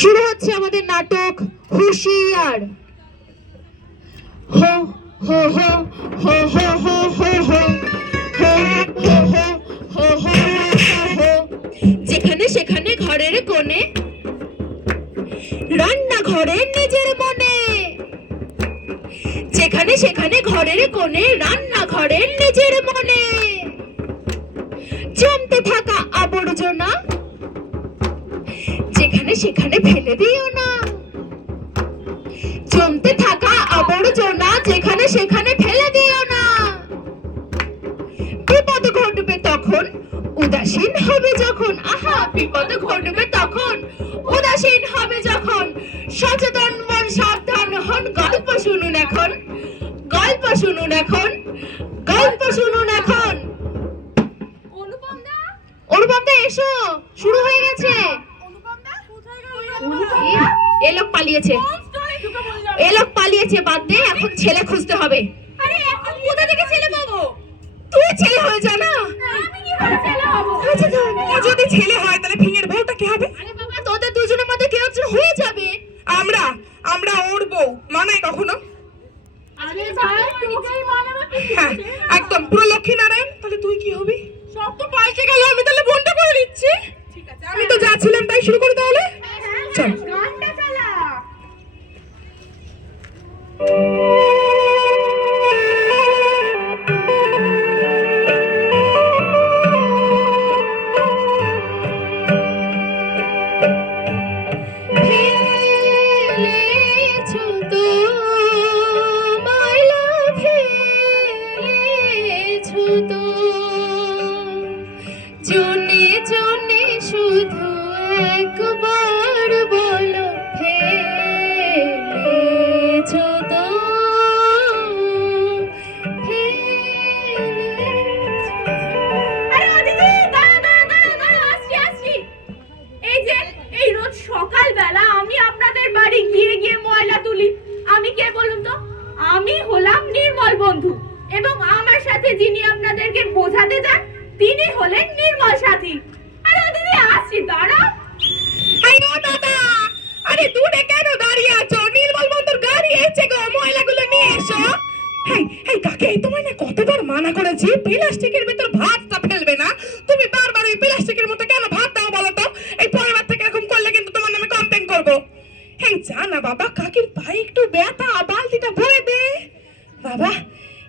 শুরু হচ্ছে আমাদের নাটক হুঁশিয়ার। হো হো হো হো হো হো হো হো হো হো হো হো। যেখানে সেখানে ঘরের কোণে, রান্না ঘরে নিজের মনে। যেখানে সেখানে ঘরের কোণে, রান্না ঘরের নিজের মনে। জমতে থাকা আবর্জনা যেখানে সেখানে ফেলে দিও না। জমতে থাকা আবর্জনা যেখানে সেখানে ফেলে দিও না। বিপদ ঘটবে তখন, উদাসীন হবে যখন। আহা, বিপদ ঘটবে তখন, উদাসীন হবে যখন। সচেতন মন সাবধান হন। গল্প শুনুন এখন, গল্প শুনুন এখন, গল্প শুনুন এখন। অনুপম দা এসো, শুরু হয়ে গেছে। এ লোক পালিয়েছে, এ লোক পালিয়েছে, বাদ দে, এখন ছেলে খুঁজতে হবে। আরে এখন কোথা থেকে ছেলে পাবো? তুই ছেলে হয়ে যা না। আমি কি করে ছেলে হব? ও যদি ছেলে হয় তাহলে ফিঙের বউটা কি হবে? আরে বাবা, তোদের দুজনের মধ্যে কেউ একজন হয়ে যাবে। আমরা আমরা ওর বউ মানাই কখনো? আরে ভাই তোকেই মানাবে কি? হ্যাঁ, একদম পুরো লক্ষ্মী নারায়ণ। তাহলে তুই কি হবি? সব তো পাল্টে গেল, আমি তাহলে বোনটা করে দিচ্ছি। ঠিক আছে, আমি তো যা ছিলাম তাই শুরু করি তাহলে। চল। গানটা চালা। ফেলেছো তো মাইলা, ফেলেছো তো জনে জনে, শুধু একবার বলো ফেলেছো তো, আরে ও দিদি, দাঁড়া, আসছি। এই যে এই রোজ সকালবেলা আমি আপনাদের বাড়ি গিয়ে গিয়ে ময়লা তুলি। আমি কে বলুন তো? আমি হলাম নির্মল বন্ধু, এবং আমার সাথে যিনি আপনাদেরকে বোঝাতে যান তিনি হলেন নির্মল সাথী। আরে ও দিদি, আসছি, দাঁড়া। আইও দাদা, আরে দূরে কেন দাঁড়িয়ে আছো? নির্মল বন্ধুর গাড়ি এসে গো, ময়লাগুলো নিয়ে এসো। হেই হেই কাকে, এই তোমায় না কতবার মানা করেছি প্লাস্টিকের ভিতর ভাতটা ফেলবে না। তুমি বারবার ওই প্লাস্টিকের মতো কেন ভাত দাও বলো তো? এই পরিবার থেকে এরকম করলে কিন্তু তোমার নামে কমপ্লেন করবো। হেই যা না বাবা, কাকির পায়ে একটু ব্যথা, বালতিটা ভরে দে। বাবা,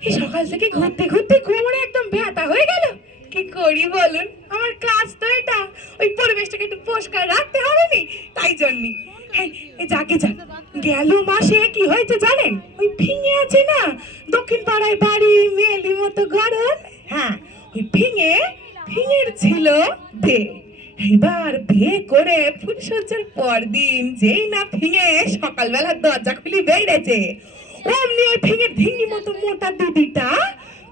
এই সকাল থেকে ঘুরতে ঘুরতে কোমরে একদম ব্যথা হয়ে গেল। কি করি বলুন, আমার কাজ তো এটা। ওই পরিবেশটাকে একটু পরিষ্কার রাখতে হবে নি, তাই জন্যই। হ্যাঁ, যাকে যাক, গেল মাসে কি হয়েছে জানেন? ওই ফিঙে আছে না, দক্ষিণ পাড়ায় বাড়ি, মেয়েলি মতো গড়ন। হ্যাঁ, ওই ফিঙের ছিল বে। এবার বিয়ে করে ফুলসজ্জার পর দিন যেই না ফিঙে সকালবেলা দরজা খুলি বেড়েছে, অমনি ওই ফিঙের ধিঙ্গি মতো মোটা দিদিটা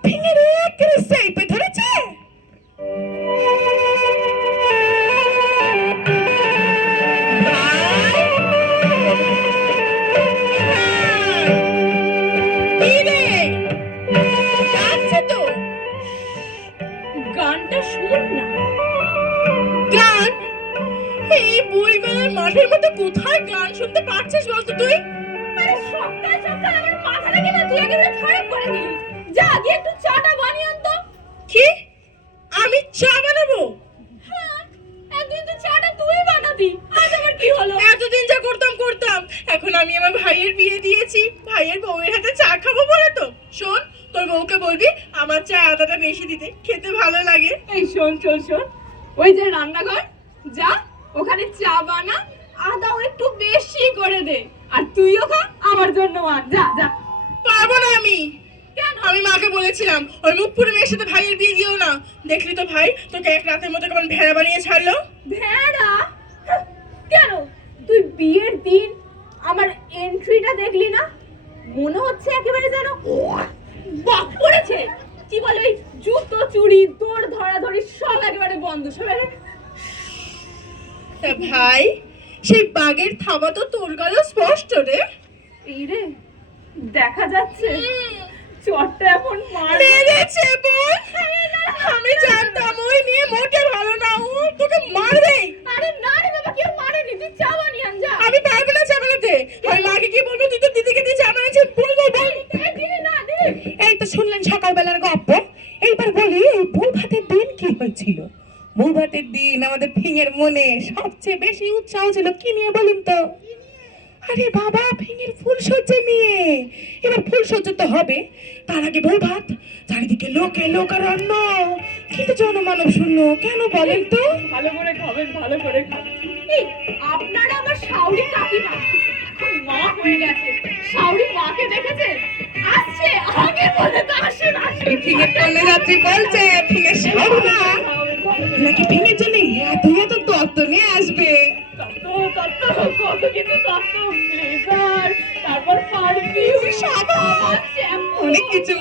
ফিঙের একেবারে সেইপে ধরেছে। গানটা শুন না। গান? এই বইমেলার মাঠের মধ্যে কোথায় গান শুনতে পারছিস বলতো তুই? আরে সকাল সকাল আমার মাথাটা কেন তুই একেবারে খারাপ করে দিলি। যা গিয়ে একটু চাটা বানিয়ে আন তো। কি? আমি চা বানাবো? হ্যাঁ, একদিন তো চাটা তুই বানাবি, আজ আমার কি হলো? এতদিন যা করতাম, এখন আমি আমার ভাইয়ের বিয়ে দিয়েছি, ভাইয়ের বউয়ের হাতে চা খাবো বলে তো। শোন, তোর বউকে বলবি আমার চা আদাটা বেশি দিতে, খেতে ভালো লাগে। এই শোন, ওই যে রান্নাঘর, যা ওখানে চা বানা, আদাও একটু বেশি করে দে, আর তুইও খা, আমার জন্য আন, যা। পারবো না আমি। কেন? আমি মাকে বলেছিলাম ওই মুখপুরি মেয়ের সাথে ভাইয়ের বিয়ে দিও না। দেখলি তো ভাই তোকে এক রাতের মতো কেমন ভেড়া বানিয়ে ছাড়লো। ভেড়া? কেন? তুই বিয়ের দিন আমার এন্ট্রিটা দেখলি না? মনে হচ্ছে একেবারে যেন বাপ পড়েছে। কি বলে, ওই জুতো চুড়ি দৌড় ধরাধরি সব একেবারে বন্ধ, সব তা ভাই, সেই বাঘের থাবা তো তোর গেল স্পষ্ট রে। এই রে, দেখা যাচ্ছে চটটা এখন মেরেছে বল। আমি জানতাম ওই মেয়ে মোটে ভালো না, ও তোকে মারবে। আরে না রে বাবা, কেউ মারেনি, তুই চা বানিয়ে আন, যা। কি হয়েছিল? বৌভাতের দিন আমাদের ফিঙের মনে সবচেয়ে বেশি উৎসাহ ছিল কি নিয়ে বলুন তো? আরে বাবা, ফিঙের ফুলসজ্জা নিয়ে। এবার ফুলসজ্জা তো হবে, তার আগে বৌভাত, চারিদিকে লোকে লোকারণ্য, কিন্তু জনমানব শূন্য। কেন বলেন তো? ভালো করে খাবেন, ভালো করে খাবেন। এই আপনারা আমার শাওরি কাকিমা, এখন মা হয়ে গেছে। শাওরি মাকে দেখেছেন? আসছে, আগে বলে তো আসেন আসেন। ফিঙের কন্যাযাত্রী বলছে ফিঙের শাড়ি না নাকি ফিঙের জন্য এত এত তত্ত্ব নিয়ে আসবে। কত কিছু তত্ত্ব, ব্লেজার, তারপর পারফিউম, সাবান, শ্যাম্পু, অনেক কিছু।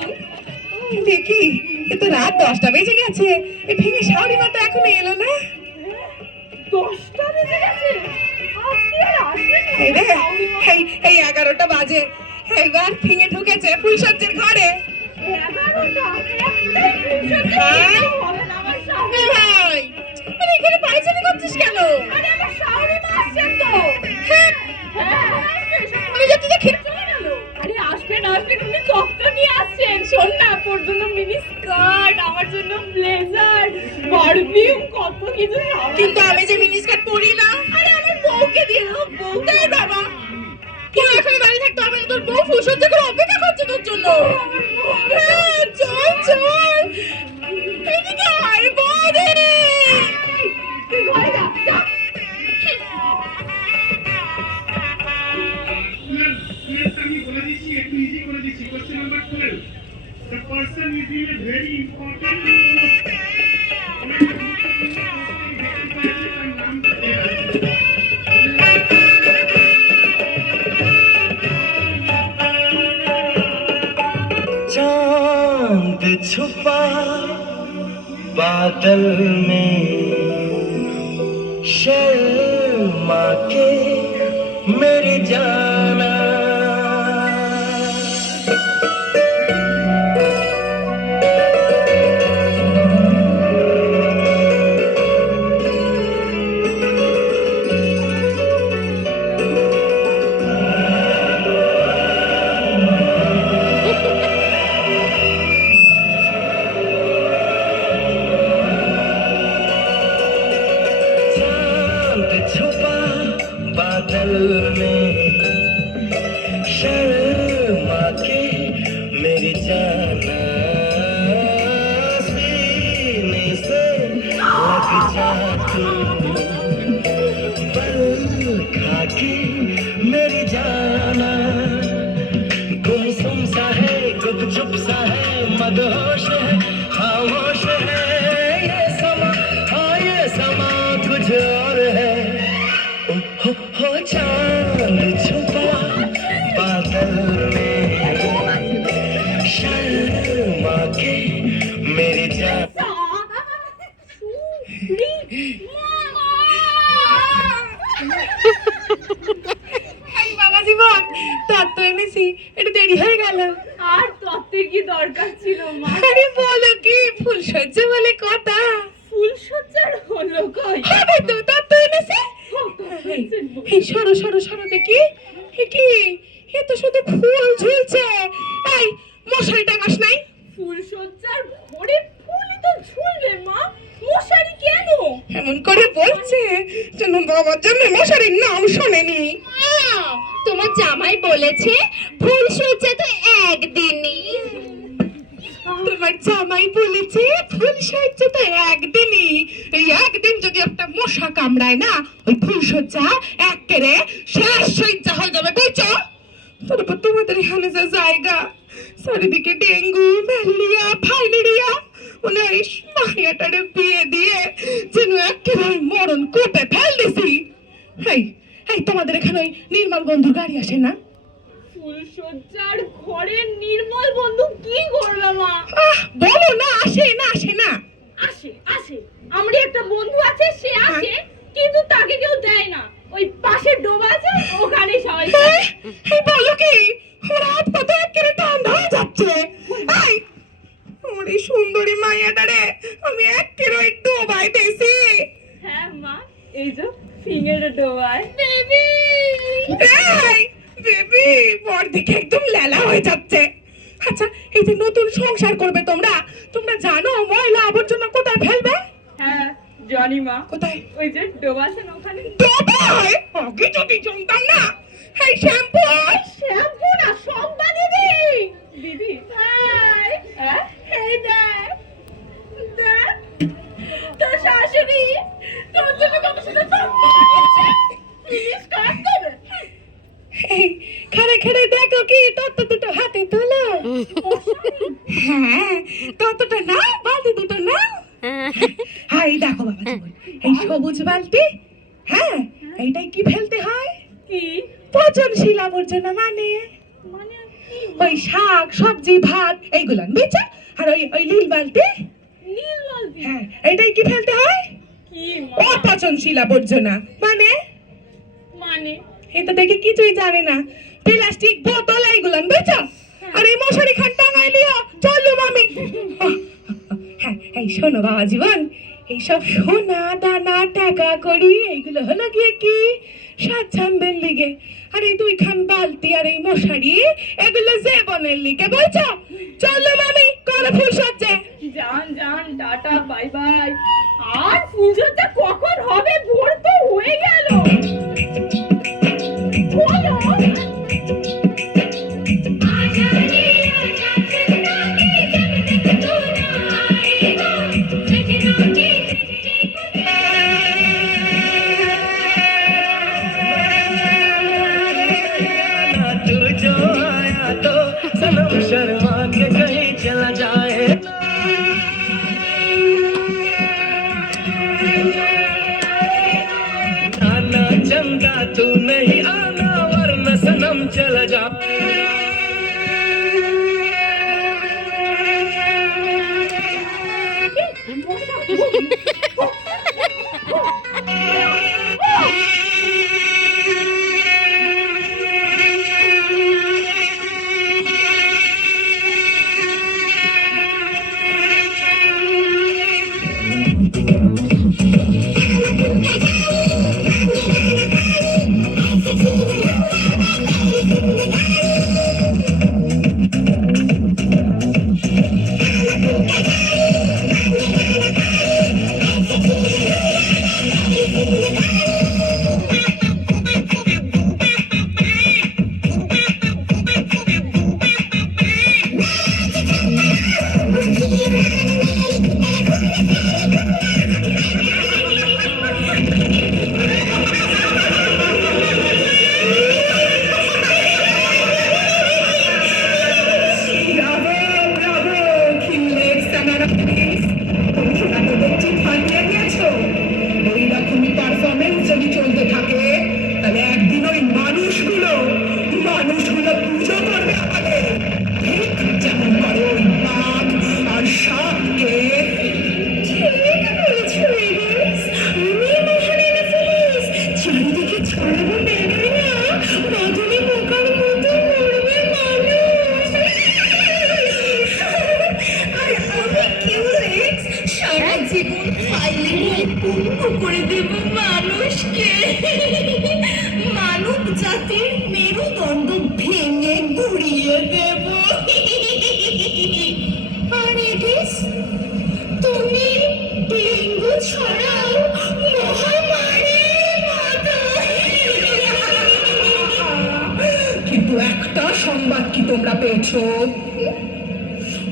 দেখি এ তো রাত 10টা বেজে গেছে, এই ফিঙে শাড়ি মাত্র এখনো এলো না। 10টা বেজে গেছে, আজকে আর আসবে না এই রে, শাওরি মা। এই 11টা বাজে, এইবার ফিঙে ঢুকেছে ফুলসজ্জার ঘরে। 11টা, একটাই ফুলসজ্জা হ্যাঁ? কিন্তু হবে না আমার শাওরি এ মা। ভাই, আরে এখানে পায়চারি করছিস কেন? আরে আমার শাওরি মা আসছেন তো। হ্যাঁ, হ্যাঁ, আসবে, উনি যেতে দেখি। চলে গেল। আরে আসবেন আসবেন, উনি তত্ত্ব নিয়ে আসছেন। শোন না, তোর জন্য মিনি স্কার্ট, আমার জন্য ব্লেজার, পারফিউম, কত কিছু সাবান। কিন্তু আমি যে মিনি স্কার্ট পরি না। আরে আমার বউকে দিয়ে দাও, বউকে এই বাবা, তুই এখানে দাঁড়িয়ে থাকতে হবে না, তোর বউ ফুলসজ্জা করে অপেক্ষা করছে তোর জন্য। হ্যাঁ, চল চল, এদিকে আয় বৌদি। তুই ঘরে যা, যা। আমি বলে দিচ্ছি, একটু ইজি করে দিচ্ছি। Question number 12, the person is in a very important post. তার নামটা দেয়া আছে। चांद छुपा बादल में, शर्मा के मेरी जाना। चांद छुपा बादल में, शर्मा के मेरी जाना। सीने से लग जा तू, बल खा के मेरी जाना। गुमसुम सा है, गुपचुप सा है, मदहोश है, खामोश है ये समा। हाँ ये समा कुछ और है। ओ हो चांद छुपा बादल में, शर्मा के मेरी जान। এই বাবা জীবন, তত্ত্ব এনেছি, একটু দেরি হয়ে গেল। আর তত্ত্বের কি দরকার ছিল মা? আরে বলো কি, ফুলসজ্জা বলে কথা। ফুলসজ্জার হলো কই? হবে তো, তত্ত্ব এনেছি। এই সরো সরো সরো দেখি, এ কি, এ তো শুধু ফুল ঝুলছে। এই মশারি টাঙাস নাই? ফুলসজ্জার ঘরে ফুলই তো ঝুলবে মা, মশারি কেন? এমন করে বলছে যেন বাবার জন্য মশারির নাম শোনেনি। তোমার জামাই বলেছে ফুলসজ্জা তো একদিনই। তোমার জামাই বলেছে ফুলসজ্জা তো একদিনই। এই একদিন যদি একটা মশা কামড়ায় না, ওই ফুলসজ্জা একেবারে শেষ সজ্জা হয়ে যাবে, বুঝছো? তারপর তোমাদের এখানে যে জায়গা, চারিদিকে ডেঙ্গু, ম্যালেরিয়া, ফাইলেরিয়া, মানে এই মাহিয়াটারে বিয়ে দিয়ে যেন একেবারে মরণ কোপে ফেল দিছি। এই এই তোমাদের এখানে ওই নির্মল বন্ধুর গাড়ি আসে না? ফুলসজ্জার ঘরে নির্মল বন্ধু কি করবে মা? বলো না, আসে না আসে না? আসে আসে, আমারই একটা বন্ধু আছে, সে আসে, কিন্তু তাকে কেউ দেয় না। ওই পাশের ডোবা আছে, ওখানে সবাই এই বলো কি, রাত কত একেবারে ঠান্ডা হয়ে যাচ্ছে। এই আমার এই সুন্দরী মাইয়াটারে আমি একেবারে ওই ডোবায় দিয়েছি। হ্যাঁ মা, এই যে ফিঙ্গার ডোবায় বেবি। এই বেবি, বর দেখে একদম লেলা হয়ে যাচ্ছে। আচ্ছা, এই যে নতুন সংসার করবে তোমরা, তোমরা জানো ময়লা আবর্জনা কোথায় ফেলবে? জানি মা, কোথায়? ওই যে ডোবা আছে না ওখানে। ডোবায়? আগে যদি জানতাম না। এই শ্যাম্পু শ্যাম্পু না, সম্পা দিদি। দিদি হাই, এই দেখ দেখ তোর শাশুড়ি তোর জন্য কত সুন্দর সম্পা বানিয়েছে। প্লিজ কাট দেবে। এই খাড়ে খাড়ে দেখো কি তত দুটো হাতে তোলো। হ্যাঁ ততটা না, বালতি দুটো না। হ্যাঁ এই দেখো বাবা জীবন, এই সবুজ বালতি। হ্যাঁ এইটাই কি ফেলতে হয়? কি পচনশীল আবর্জনা, মানে মানে কি? ওই শাক সবজি ভাত এইগুলো বেচা। আর ওই ওই নীল বালতি, নীল বালতি হ্যাঁ এইটাই কি ফেলতে হয়? কি মা? অপচনশীল আবর্জনা, মানে মানে এটা দেখে কিছুই জানে না। প্লাস্টিক বোতল এইগুলো বেচা। আর এই মশারি খান টাঙাই লিও চলো মামি। হ্যাঁ এই শোনো বাবা জীবন, এইসব সোনা দানা টাকা করি এইগুলো হলো গিয়ে কি স্বাচ্ছন্দ্যের লিগে। আর এই দুইখান বালতি আর এই মশারি এগুলো জীবনের লিগে বলছো। চলো মামি করো ফুলসজ্জা। জান জান, টাটা বাই বাই। আর পুজোটা কখন হবে? ভোর তো হয়ে গেল। বলো। तू जो आया तो सनम शर्मा के कहीं चला जाए। आना चंदा तू नहीं आना वरना सनम चला जाए। মানব জাতির মেরুদণ্ড ভেঙে গুড়িয়ে দেব। আর এডিস, তুমি ডেঙ্গু ছড়াও মহামারীর মতো। কিন্তু একটা সংবাদ কি তোমরা পেয়েছো?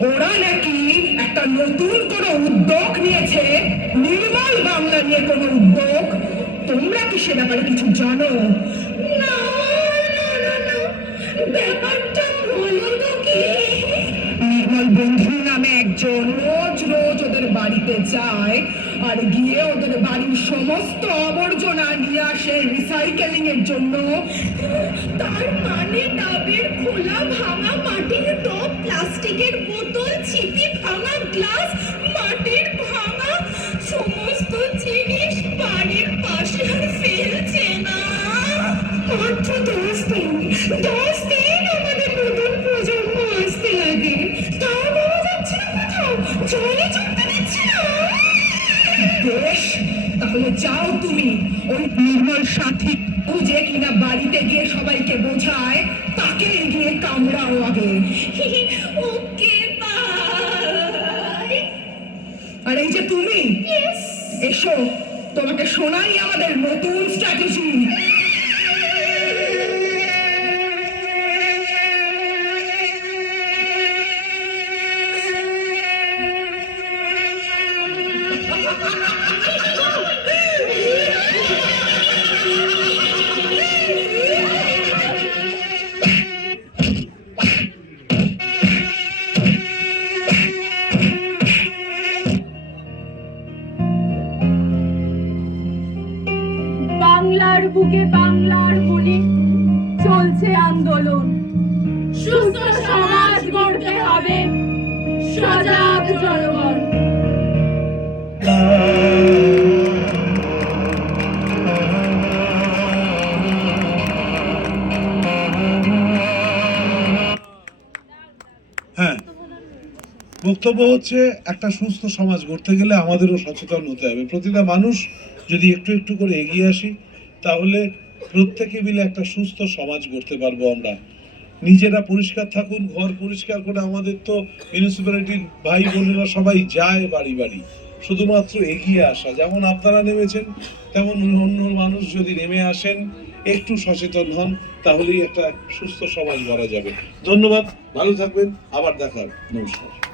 ওরা নাকি একটা নতুন কোনো উদ্যোগ নিয়েছে, নির্মল বাংলা নিয়ে কোনো উদ্যোগ। তোমরা কি সে ব্যাপারে কিছু জানো? না না না না, ব্যাপারটা বলো তো কি? নির্মল বন্ধু নামে একজন রোজ রোজ ওদের বাড়িতে যায় আর গিয়ে ওদের বাড়ির সমস্ত আবর্জনা নিয়ে আসে রিসাইকেলিং এর জন্য। তার মানে ডাবের খোলা ভাঙা মাটির টব, প্লাস্টিকের বোতল, ছিপি ভাঙা গ্লাস, মাটির ভাঙা সমস্ত জিনিস বাড়ির পাশে আর ফেলছে না। মাত্র 10 দিন আমাদের নতুন প্রজন্ম আসতে লাগে, তাও পাওয়া যাচ্ছে না কোথাও, জলে চলতে দিচ্ছে না। বেশ, তাহলে যাও তুমি ওই নির্মল সাথী যে কিনা বাড়িতে গিয়ে সবাইকে বোঝায়, তাকে গিয়ে কামড়াও আগে। Okay bye. আর এই যে তুমি, এসো তোমাকে শোনাই আমাদের নতুন স্ট্র্যাটেজি। বাংলার বুকে বাংলার বলি চলছে আন্দোলন, সুস্থ সমাজ গড়তে হবে সজাগ জনগণ। হ্যাঁ, বক্তব্য হচ্ছে একটা সুস্থ সমাজ গড়তে গেলে আমাদেরও সচেতন হতে হবে। প্রতিটা মানুষ যদি একটু একটু করে এগিয়ে আসি তাহলে প্রত্যেকে মিলে একটা সুস্থ সমাজ গড়তে পারবো আমরা। নিজেরা পরিষ্কার থাকুন, ঘর পরিষ্কার করে, আমাদের তো মিউনিসিপ্যালিটির ভাই বোনেরা সবাই যায় বাড়ি বাড়ি। শুধুমাত্র এগিয়ে আসা, যেমন আপনারা নেমেছেন তেমন অন্য মানুষ যদি নেমে আসেন, একটু সচেতন হন, তাহলেই একটা সুস্থ সমাজ গড়া যাবে। ধন্যবাদ, ভালো থাকবেন, আবার দেখার, নমস্কার।